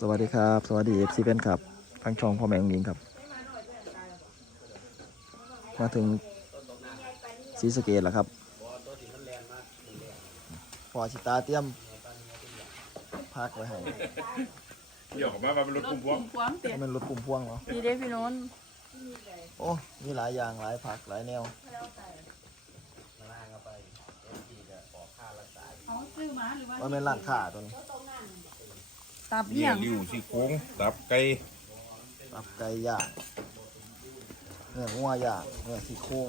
สวัสดีครับ สวัสดีเอฟซีเป็นครับทั้งช่องพ่อแม่องยิงครับ มาถึงศรีสะเกดแล้วครับพอชิตาเตรียมพักไว้ให้เดี๋ยวมามาเป็นรถปุ่มพวงขวางเตียให้มันรถปุ่มพ่วงเหรอพี่เด้พี่โน้นโอ้มีหลายอย่างหลายผักหลายแนวเขาซื้อมาหรือว่าว่าเป็นร้านค้าตัวนี้ ตับเลี้เลี่ยยงงริ้วซี่โครงตับไก่ตับไก่ย่างเนื้องัวย่างเนื้อซี่โครง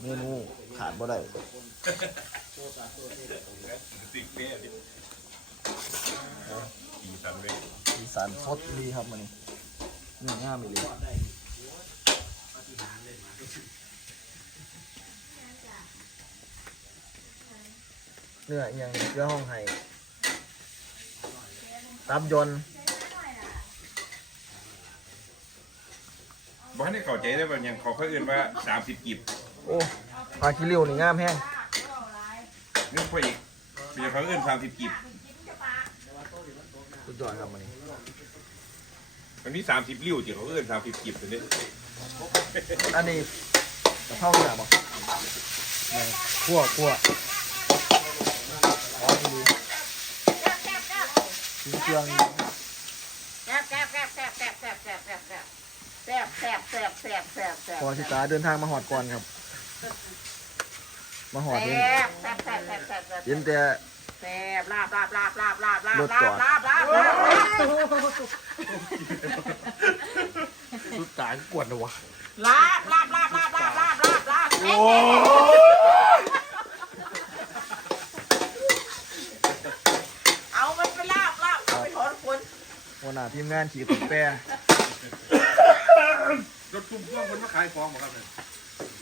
เมนูขาดบ่ได้สิบเมตรสีสันเลยสีสันสดดีครับมันนี่นี่ง่ามอีเลยเนื้ออหยังเนื้อห้องไห้ ตับยนต์บ้านนี้เข้าใจได้ว่ายังเขาเขาเอื่นว่าสามสิบกีบโอ้ปลาคิริวนี่งามแห้งนึกไปอีกเดี๋ยวเขาเอื่นสามสิบกีบสุดยอดครับมันนี่วันนี้สามสิบริ้วจีเขาเอื่นสามสิบกีบตัวนี้อันนี้กะเพราเนื้อบอกคั่วคั่วอ๋อดี ถึงเครื่องแซ่บแซ่บแซ่บแซ่บแซ่บแซ่บแซ่บแซ่บแซ่บแซ่บแซ่บแซ่บแซ่บแซ่บแซ่บพอชิตาเดินทางมาหอดก่อนครับ มาหอดเห็นแซ่บแซ่บแซ่บแซ่บแซ่บแซ่บเห็นแต่แซ่บลาบลาบลาบลาบลาบลาบรถลาจบอดลาบลาบลาบสุดตายกวนเลยวะลาบลาบลาบลาบลาบลาบลาบลาบโอ้เอามันไปลาบลาบเอาไปถอนขน หัวหน้าทีมงานขี่ตุ๊กแปรรถปุ่มพวงคนมาขายของบ่ครับเนี่ย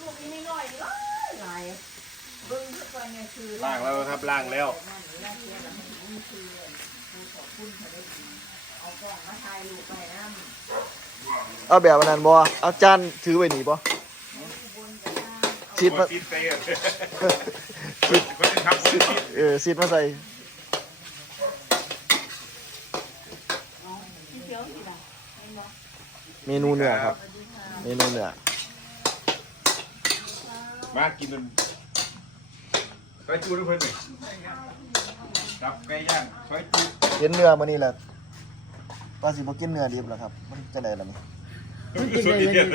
ลูกนี่น้อยนี่หลายเบิ่งทุกคนเนี่ยคือล่างแล้วครับล่างแล้วเอาแบบอันนั้นบ่เอาจานถือไว้นี่บ่ซีดมาซีดเตะคนคนที่ทับซีดเออซีดมาใส่ เมนูเนื้อครับ เมนูเนื้อมากินมันซอยจูด้วยเพื่อนหน่อยตับไก่ย่างซอยจูเห็นเนื้อมานี่แหละว่าสิบ่กินเนื้อดิบแล้วครับ มันจะได้ล่ะนี่สวัสดีครับ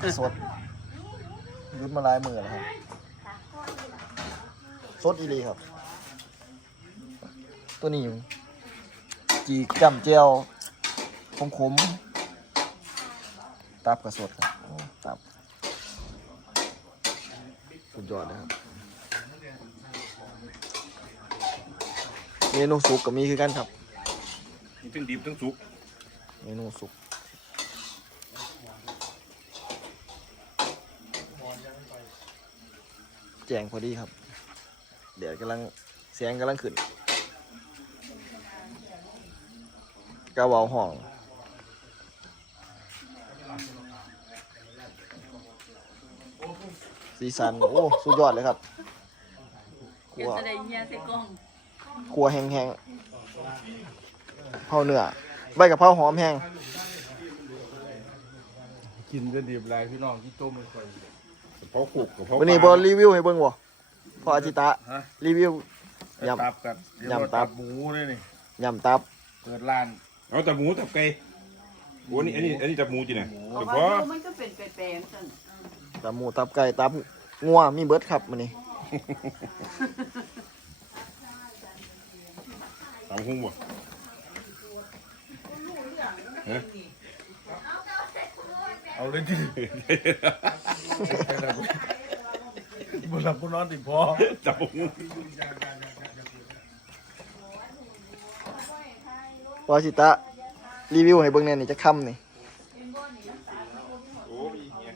แกงสดหยุดมาหลายมื้อแล้วครับสดอีหลีครับ ตัวนี้จีจำเจียว ขมขมๆตับกระสดครับโอ้ตับสุดยอดนะครับเมนูสุกก็มีคือกันครับมีทั้งดิบทั้งสุกเมนูสุกแจงพอดีครับ เดี๋ยวกำลังเสียงกำลังขึ้นกระเวาห้อง สีสันโอ้สุดยอดเลยครับคเดี๋รัยววจะได้เฮียใส่กล้องครัวแห้งๆเผาเนื้อใบกับเพราหอมแห้งกินจะดีบหลายพี่น้องที่ต้มมันค่อยเพราะขุกกับเพราะวันนี้บอรีวิวให้เบิ่งบ่พออาชิตะฮะรีวิวยำตับกันยำตับหมูเลยนี่ยำตับเปิดร้านเอาแต่หมูตับไก่โอ้นี่อันนี้อันนี้ตับหมูจีน่ะเพราะเฉว่าพาะดูมันก็เป็นแปลงๆสั่นตับหมูตับไก่ตับ งัวมีเบิดครับมื้อนี้ตำหุ้งบ่ฮะเอาเลยที่บุหลับบุนอนติดพอตำหุ้งพออาชิตะรีวิวให้เบิ่งแหน่นี่จะค่ำนี่ โอ้มีเงี้ย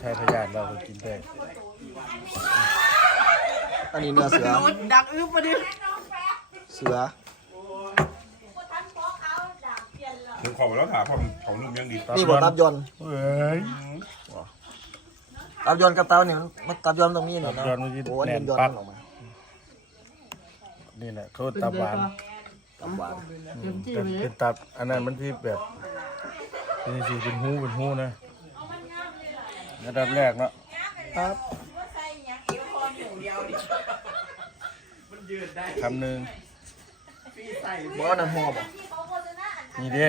ไทยพยานเราก็กินได้อันนี้เนื้อเสือ ดักอึ้บมาดิ เสือถึงขอแล้วถามผมของนุ่มยังดีนี่บ่ตับยอนเอ้ยตับยอนกับเตานี่มันมันตับยอนตรงนี้นี่ตับเนาะยอนมันสิโอ้อันแน่นี้นยอนปักมันออกมานี่แหละเขาตับหวานตับหวานอืมแต่เป็นตับอันนั้นมันที่แบบนี่สิเป็นหูเป็นหูนะ ระดับแรกเนาะครับคำหนึ่งบ่เอานั่นห่อบ่นี่เด้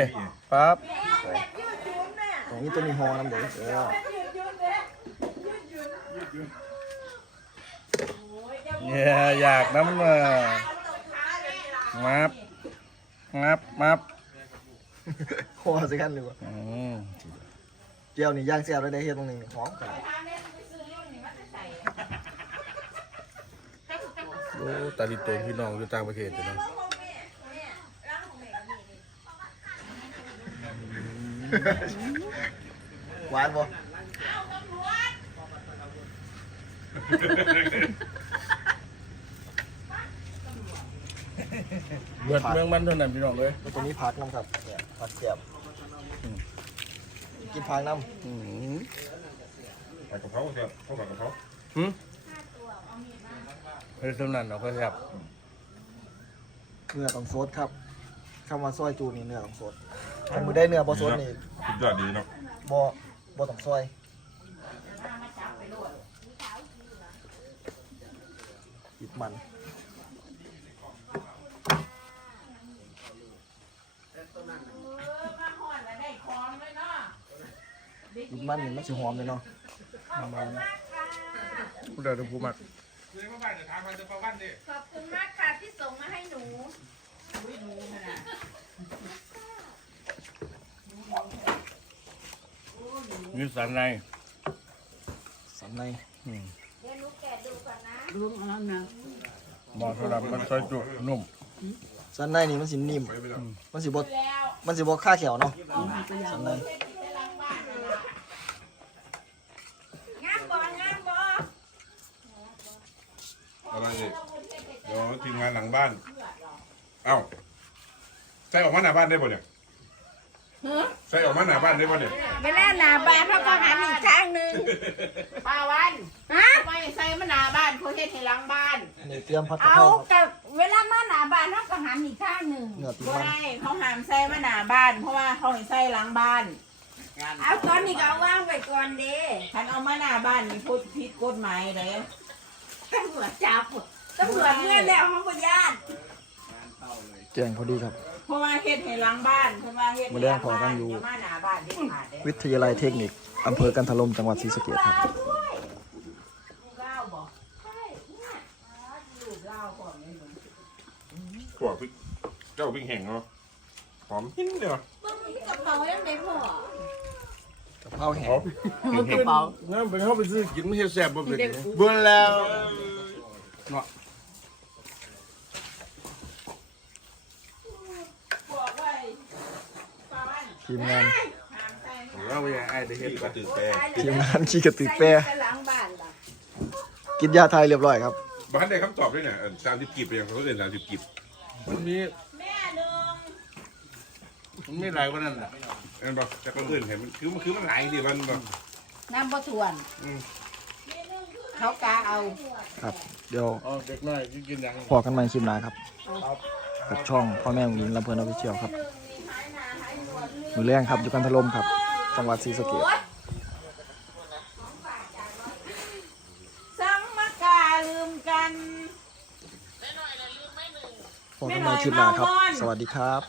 ปั๊บตรงนี้ตัวนี้ห่อน้ำเด้อเออเนี่ยอยากน้ำมามับมับมับห่อสิกันดีกว่าอืม เจียวนี่ย่างแซ่บเลยได้เฮ็ดตรงนี้หอมกันโอ้ตาดิโตพี่น้องอยู่ต่างประเทศอยู่นะหวานบ่เบิดเมืองมันเท่านั้นพี่น้องเลย แล้วตัวนี้ผักน้ำครับเนี่ยผักแซ่บ กินผักน้ำอืมผัดกะเพราครับข้าวผัดกะเพราหืมเฮ้ยเท่านั้นเราก็แซ่บเนื้อต้องสดครับคำว่าซอยจูนี่เนื้อต้องสดถ้ามือได้เนื้อบ่สดนี่สุดยอดดีเนาะบ่บ่ต้องซอยติดมันติด มันนี่มันสิหอมเลยเนาะมันพูดได้ทุกผู้มักขอบคุณมากค่ะที่ส่งมาให้หนูมีสันในสันในอืมเดี๋ยวหนูแกะดูก่อนนะลุงเอานะเหมาะสำหรับมันซอยจุนุ่มสันในนี่มันสินิ่มไปไปแล้วมันสิบ่มันสิบ่ค่าเขียวเนาะสันในงามบ่งามบ่ อะไรเนี่ยเดี๋ยวทีมงานหลังบ้าน เอ้าใส่ออกมาหน้าบ้านได้ป่ะเนี่ยใส่ออกมาหน้าบ้านได้ป่ะเนี่ยเวลาหน้าบ้านเขาก็หันอีกข้างหนึ่งป้าวันฮะไม่ใส่มะนาวบ้านเขาเฮ็ดให้หลังบ้าน นี่เตรียมผัดกะเอาเพราครับกับเวลามาหน้าบ้านเขาก็หันอีกข้างหนึ่งเนื้อติดบ่มันได้เขาห้ามใส่มะนาวบ้าน เพราะว่าเขาให้ใส่หลังบ้านเอาก่อนนี่ก็เอาว่างไว้ก่อนเด้คันเอามะนาวบ้านนี่พูดผิดกฎหมายเลย ตำรวจจับตำรวจเมื่อแล้วเขาบ่ญาติแจ้งพอดีครับ เพราะว่าเฮ็ดให้หลังบ้านเพราะว่าเฮ็ดให้หลังบ้านมาเรื่องขอกันอยู่อย่ามาหน้าบ้านเด็ดขาดเด้วิทยาลัยเทคนิคอำเภอกันทลมจังหวัดศรีสะเกษครับ ลูกเล่าบอกใช่เนี่ยลูกเล่าก่อนเลยหนูถั่วพริกเจ้าพริกแห้งเนาะหอมหิ้นเดียวกระเป๋ายังไม่พอกะเพราแห้หองมกระเป๋างั้นไปเข้าไปซื้อกินไม่ใช่แซ่บบ่เป็นไงเบิ่แล้ว เนาะบอกไว้ป้าวันทีมงานห้ามใส่เราไปยังไอ้ได้เห็นที่กปะระตือแปรทีมงานขี้กระตือแปรใส่หลังบ้านล่ะกินยาไทยเรียบร้อยครับบ้านได้คำตอบด้วยเนี่ยสามสิบกีบไปยังเขาเรียนสามสิบกีบมันมีแม่หนึ่งมันมีหลายกว่านั้นแหละเอ็นบอกแต่ก็อื่นเห็นมันคือมันคือมันหลายดิมันบอกน้ำบ่ทวนอืม เขากาเอา ครับ เดี๋ยวอ๋อเด็กน้อยกินยัง พอกันใหม่คลิปหน้าครับกับช่องพ่อแม่ของหญิงลำเพลินออฟฟิเชียลครับ มือแรงครับอยู่กันทลมครับ จังหวัดศรีสะเกษสังมากาลืมกัน พอกันใหม่คลิปหน้าครับ สวัสดีครับ